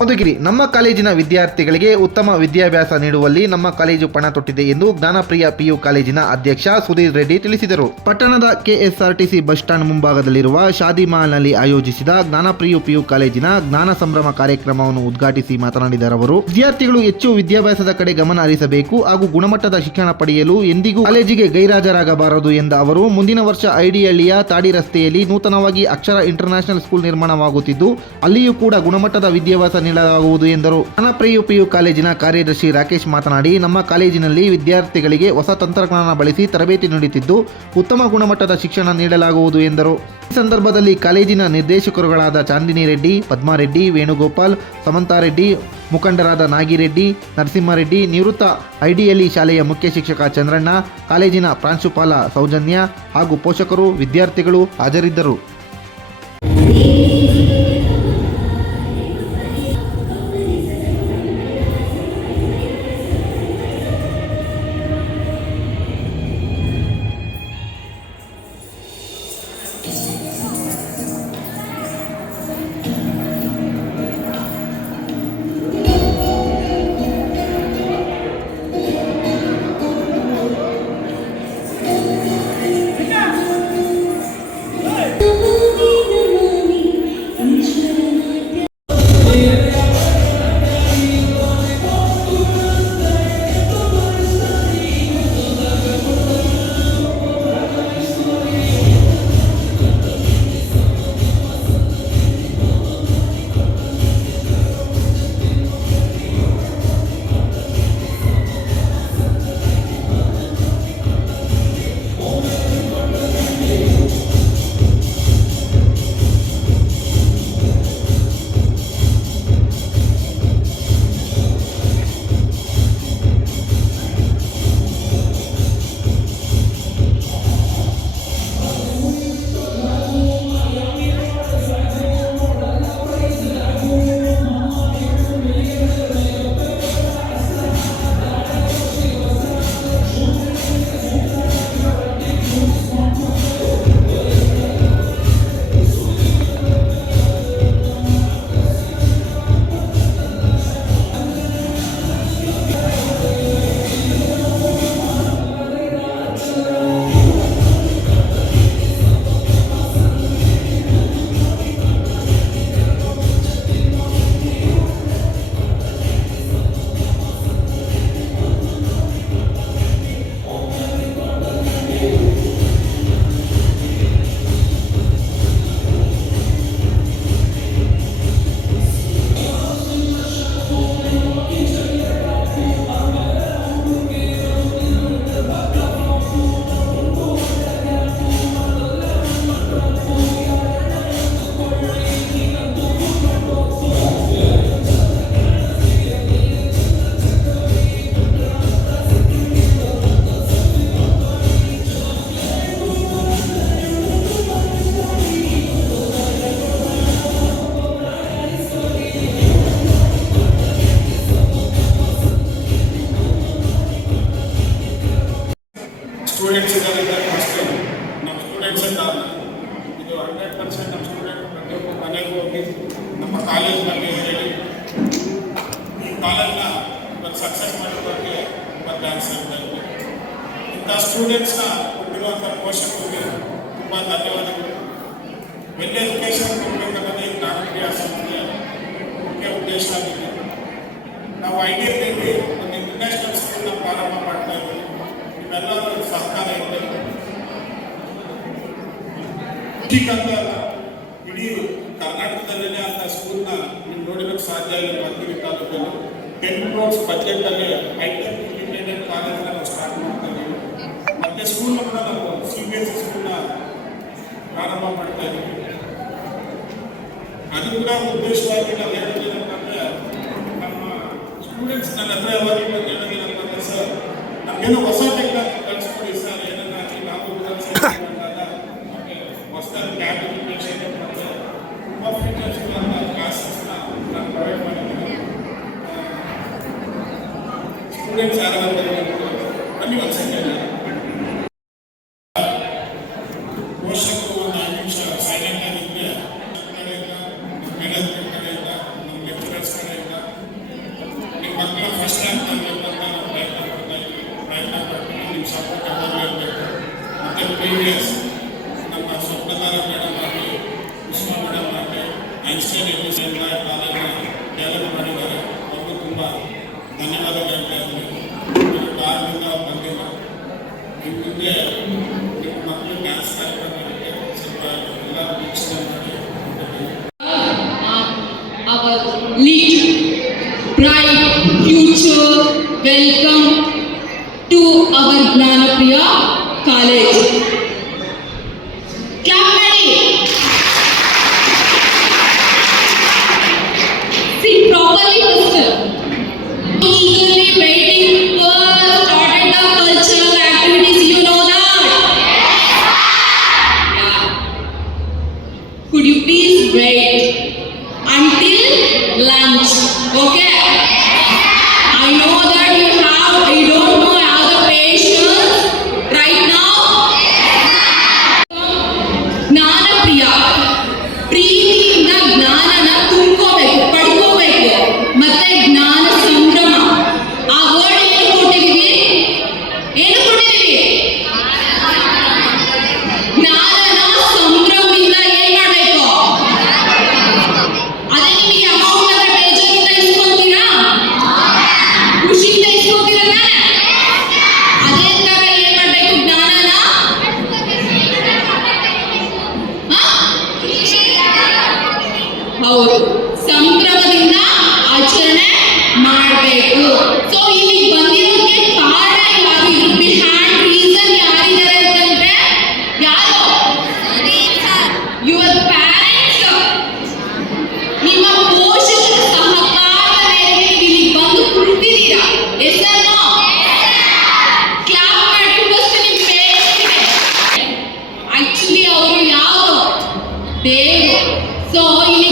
ಮಧುಗಿರಿ ನಮ್ಮ ಕಾಲೇಜಿನ ವಿದ್ಯಾರ್ಥಿಗಳಿಗೆ ಉತ್ತಮ ವಿದ್ಯಾಭ್ಯಾಸ ನೀಡುವಲ್ಲಿ ನಮ್ಮ ಕಾಲೇಜು ಪಣ ತೊಟ್ಟಿದೆ ಎಂದು ಜ್ಞಾನಪ್ರಿಯ ಪಿಯು ಕಾಲೇಜಿನ ಅಧ್ಯಕ್ಷ ಸುಧೀರ್ ರೆಡ್ಡಿ ತಿಳಿಸಿದರು. ಪಟ್ಟಣದ ಕೆಎಸ್ಆರ್ಟಿಸಿ ಬಸ್ ಸ್ಟ್ಯಾಂಡ್ ಮುಂಭಾಗದಲ್ಲಿರುವ ಶಾದಿ ಮಹಲ್ನಲ್ಲಿ ಆಯೋಜಿಸಿದ ಜ್ಞಾನಪ್ರಿಯ ಪಿಯು ಕಾಲೇಜಿನ ಜ್ಞಾನ ಸಂಭ್ರಮ ಕಾರ್ಯಕ್ರಮವನ್ನು ಉದ್ಘಾಟಿಸಿ ಮಾತನಾಡಿದ ಅವರು, ವಿದ್ಯಾರ್ಥಿಗಳು ಹೆಚ್ಚು ವಿದ್ಯಾಭ್ಯಾಸದ ಕಡೆ ಗಮನ ಹರಿಸಬೇಕು ಹಾಗೂ ಗುಣಮಟ್ಟದ ಶಿಕ್ಷಣ ಪಡೆಯಲು ಎಂದಿಗೂ ಕಾಲೇಜಿಗೆ ಗೈರಾಜರಾಗಬಾರದು ಎಂದ ಅವರು, ಮುಂದಿನ ವರ್ಷ ಐಡಿಹಳ್ಳಿಯ ತಾಡಿ ರಸ್ತೆಯಲ್ಲಿ ನೂತನವಾಗಿ ಅಕ್ಷರ ಇಂಟರ್ನ್ಯಾಷನಲ್ ಸ್ಕೂಲ್ ನಿರ್ಮಾಣವಾಗುತ್ತಿದ್ದು ಅಲ್ಲಿಯೂ ಕೂಡ ಗುಣಮಟ್ಟದ ವಿದ್ಯಾಭ್ಯಾಸ ನೀಡಲಾಗುವುದು ಎಂದರು. ಜ್ಞಾನಪ್ರಿಯ ಪಿಯು ಕಾಲೇಜಿನ ಕಾರ್ಯದರ್ಶಿ ರಾಕೇಶ್ ಮಾತನಾಡಿ, ನಮ್ಮ ಕಾಲೇಜಿನಲ್ಲಿ ವಿದ್ಯಾರ್ಥಿಗಳಿಗೆ ಹೊಸ ತಂತ್ರಜ್ಞಾನ ಬಳಸಿ ತರಬೇತಿ ನೀಡುತ್ತಿದ್ದು ಉತ್ತಮ ಗುಣಮಟ್ಟದ ಶಿಕ್ಷಣ ನೀಡಲಾಗುವುದು ಎಂದರು. ಈ ಸಂದರ್ಭದಲ್ಲಿ ಕಾಲೇಜಿನ ನಿರ್ದೇಶಕರುಗಳಾದ ಚಾಂದಿನಿ ರೆಡ್ಡಿ, ಪದ್ಮಾರೆಡ್ಡಿ, ವೇಣುಗೋಪಾಲ್, ಸಮಂತಾರೆಡ್ಡಿ, ಮುಖಂಡರಾದ ನಾಗಿರೆಡ್ಡಿ, ನರಸಿಂಹರೆಡ್ಡಿ, ನಿವೃತ್ತ ಐಡಿಎಲ್ಇ ಶಾಲೆಯ ಮುಖ್ಯ ಶಿಕ್ಷಕ ಚಂದ್ರಣ್ಣ, ಕಾಲೇಜಿನ ಪ್ರಾಂಶುಪಾಲ ಸೌಜನ್ಯ ಹಾಗೂ ಪೋಷಕರು, ವಿದ್ಯಾರ್ಥಿಗಳು ಹಾಜರಿದ್ದರು. ಸ್ಟೂಡೆಂಟ್ಸ್ ಇದ್ದಾರೆ ಫಸ್ಟ್ ನಮ್ಮ ಸ್ಟೂಡೆಂಟ್ಸ್ ಅಂತ ಇದು 100% ನಮ್ಮ ಸ್ಟೂಡೆಂಟ್ ಪ್ರತಿಯೊಬ್ಬರು ಮನೆಗೆ ಹೋಗಿ ನಮ್ಮ ಕಾಲೇಜಿನಲ್ಲಿ ಹೇಳಿ ಈ ಕಾಲೇಜನ್ನ ಇವತ್ತು ಸಕ್ಸಸ್ ಮಾಡೋದಕ್ಕೆ ತುಂಬ ಥ್ಯಾಂಕ್ಸ್ ಹೇಳ್ತಾ ಇದ್ದೀವಿ. ಇಂಥ ಸ್ಟೂಡೆಂಟ್ಸ್ನ ಕೊಟ್ಟಿರುವಂಥ ಪೋಷಕರಿಗೆ ತುಂಬ ಧನ್ಯವಾದಗಳು. ವೆಲ್ ಎಜುಕೇಷನ್ ಕೊಡಬೇಕನ್ನೋದೇ ಈ ಜ್ಞಾನಪ್ರಿಯ ಸಂಸ್ಥೆಯ ಮುಖ್ಯ ಉದ್ದೇಶ ಆಗಿದೆ. ನಾವು ಐಡಿಯಲ್ಲಿ ಒಂದು ಇಂಟರ್ನ್ಯಾಷನಲ್ ಸ್ಕೂಲ್ನ ಪ್ರಾರಂಭ ಮಾಡ್ತಾ ಇದ್ದೀವಿ. ನಿಮ್ಮೆಲ್ಲರೂ ಸಹಕಾರ ಇದೆ. ಅಂತ ಇಡೀ ಕರ್ನಾಟಕದಲ್ಲೇ ಅಂತ ಸ್ಕೂಲ್ನ ನೀವು ನೋಡಲಿಕ್ಕೆ ಸಾಧ್ಯ ಇಲ್ಲ. ಮಧುಗಿರಿ ತಾಲೂಕಲ್ಲಿ 10 crores ಬಜೆಟಲ್ಲಿ ಹೈಟೆಕ್ ಇಂಡಿಪೆಂಡೆಂಟ್ ಕಾಲೇಜನ್ನ ನಾವು ಸ್ಟಾರ್ಟ್ ಮಾಡ್ತಾ ಇದ್ದೀವಿ. ಮತ್ತೆ ಸ್ಕೂಲ್ನ ಕೂಡ ನಾವು CBSE ಸ್ಕೂಲ್ನ ಪ್ರಾರಂಭ ಮಾಡ್ತಾ ಇದ್ದೀವಿ. ಅದು ಕೂಡ ಉದ್ದೇಶವಾಗಿ ನಾವು ಹೇಳೋದೇನಂತಂದ್ರೆ, ನಮ್ಮ ಸ್ಟೂಡೆಂಟ್ಸ್ ನನ್ನ ಹತ್ರ ಯಾವಾಗಲೂ ಹೇಳೋದೇನಂತಂದ್ರೆ, ಸರ್ ನಮಗೇನೋ ಹೊಸ ಟೆಕ್ನಾಲಜಿ ಕಳಿಸ್ಕೊಡಿ ಸರ್, ಏನಂದ್ರೆ ನಾವು ಹೊಸದಾಗಿ ಕ್ಯಾಬ್ ಎಜುಕೇಷನ್ ಮತ್ತು ತುಂಬ ಫೀಚರ್ಸ್ ಇರುವಂಥ ಕ್ಲಾಸಸ್ನ ನಾನು ಪ್ರೊವೈಡ್ ಮಾಡಿದ್ದೀನಿ. ಸ್ಟೂಡೆಂಟ್ಸ್ ಯಾರಾದರೂ ಬನ್ನಿ ಒಂದು ಸೆಕೆಂಡ್. ಪೋಷಕರು ಒಂದು 5 ನಿಮಿಷ ಸೈಲೆಂಟ್ ಆಗಿದ್ದರೆ ಮ್ಯಾನೇಜ್ಮೆಂಟ್ ಕಡೆಯಿಂದ ನಮ್ಮ ಲೆಕ್ಚರರ್ಸ್ ಕಡೆ MBBS ನಮ್ಮ ಸ್ವಪ್ನಧಾರ ಮೇಡಮ್ ಆಗಲಿ, ಉಸ್ಮಾ ಮೇಡಮ್ ಆಗಲಿ, ಐನ್ಸ್ಟೈನ್ ಎಜುಕೇಷನ್ ಕಾಲೇಜನ್ನ ಡೆವಲಪ್ ಮಾಡಿದ್ದಾರೆ. ಅವರು ತುಂಬ ಧನ್ಯವಾದಗಳು ಹೇಳ್ತಾ ಇದ್ದೀನಿ. ಇವರು ಕಾರಣದಿಂದ ಬಂದಿಲ್ಲ. ನಿಮ್ಮ ಮುಂದೆ ನಿಮ್ಮ ಮಕ್ಕಳು ಡ್ಯಾನ್ಸ್ ಕಾರ್ಯಕ್ರಮಕ್ಕೆ ಸ್ವಲ್ಪ ಎಲ್ಲ ವೀಕ್ಷಣೆ ಮಾಡಿ our lit, bright future. Welcome to our Gnanapriya College. Clap ready. Sit properly first. Eagerly waiting for started the cultural activities. You know that? Yeah. Could you please wait until lunch? Okay. I know that you don't know how the patience right now. ಜ್ಞಾನಪ್ರಿಯ, ಪ್ರೀತಿಯಿಂದ ಜ್ಞಾನನ ತುಂಬ್ಕೋಬೇಕು, ಪಡ್ಕೋಬೇಕು. ಮತ್ತೆ ಜ್ಞಾನ ಸಂಭ್ರಮ, ಆ word ಏನು ಕೊಟ್ಟಿದೀವಿ? ಜ್ಞಾನನ ಸಂಭ್ರಮದಿಂದ ಏನ್ ಮಾಡ್ಬೇಕು? ಅದೇ ನಿಮಗೆ ಅಮೌಂಟ್ ಅಂದ್ರೆ ಬೇಜಾರಿಂದ ಇಸ್ಕೊಂತೀರಾ? ಖುಷಿಯಿಂದ ಇಸ್ಕೊಂತೀರಾ ತಾನೆ? ಅದೇ ತರ ಏನ್ ಮಾಡ್ಬೇಕು? ಜ್ಞಾನನ ಹೌದು, ಸಂಭ್ರಮದಿಂದ ಆಚರಣೆ ಮಾಡಬೇಕು. ಸೊ ಇಲ್ಲಿ ಬಂದಿರೋದಕ್ಕೆ ಕಾರಣ ಯಾರು? ಇದ್ರ ಬಿಹೈಂಡ್ ರೀಸನ್ ಯಾರಿದ್ದಾರೆ ಅಂತಂದ್ರೆ ಯಾರು? Your parents. ನಿಮ್ಮ ಪೋಷಕರ ಸಹಕಾರದ ಮೇರೆಗೆ ನೀವು ಇಲ್ಲಿ ಬಂದು ಕುಳಿತಿದ್ದೀರಾ. Yes or no? ಕ್ಲಾಪ್ ಮಾಡಿ ಫಸ್ಟ್ ನಿಮ್ಮ ಪೇರೆಂಟ್ಸ್ಗೆ. ಆಕ್ಚುಲಿ ಅವರು ಯಾರು? ದೇವರು. ಸೊ ಇಲ್ಲಿ